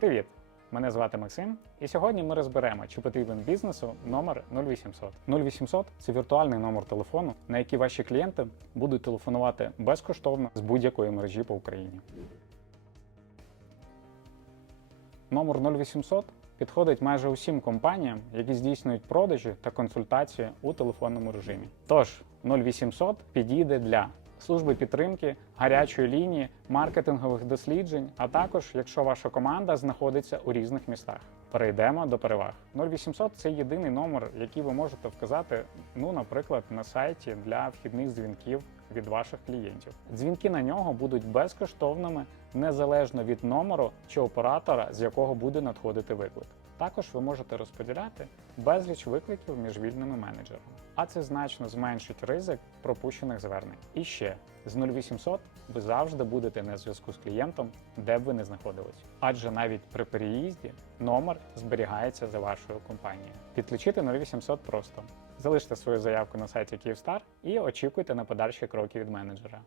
Привіт! Мене звати Максим, і сьогодні ми розберемо, чи потрібен бізнесу номер 0800. 0800 – це віртуальний номер телефону, на який ваші клієнти будуть телефонувати безкоштовно з будь-якої мережі по Україні. Номер 0800 підходить майже усім компаніям, які здійснюють продажі та консультації у телефонному режимі. Тож 0800 підійде для служби підтримки, гарячої лінії, маркетингових досліджень, а також якщо ваша команда знаходиться у різних містах. Перейдемо до переваг. 0800 – це єдиний номер, який ви можете вказати, ну, наприклад, на сайті для вхідних дзвінків від ваших клієнтів. Дзвінки на нього будуть безкоштовними незалежно від номеру чи оператора, з якого буде надходити виклик. Також ви можете розподіляти безліч викликів між вільними менеджерами, а це значно зменшить ризик пропущених звернень. І ще з 0800 ви завжди будете на зв'язку з клієнтом, де б ви не знаходились. Адже навіть при переїзді номер зберігається за вашою компанією. Підключити 0800 просто. Залиште свою заявку на сайті Київстар і очікуйте на подальші кроки від менеджера.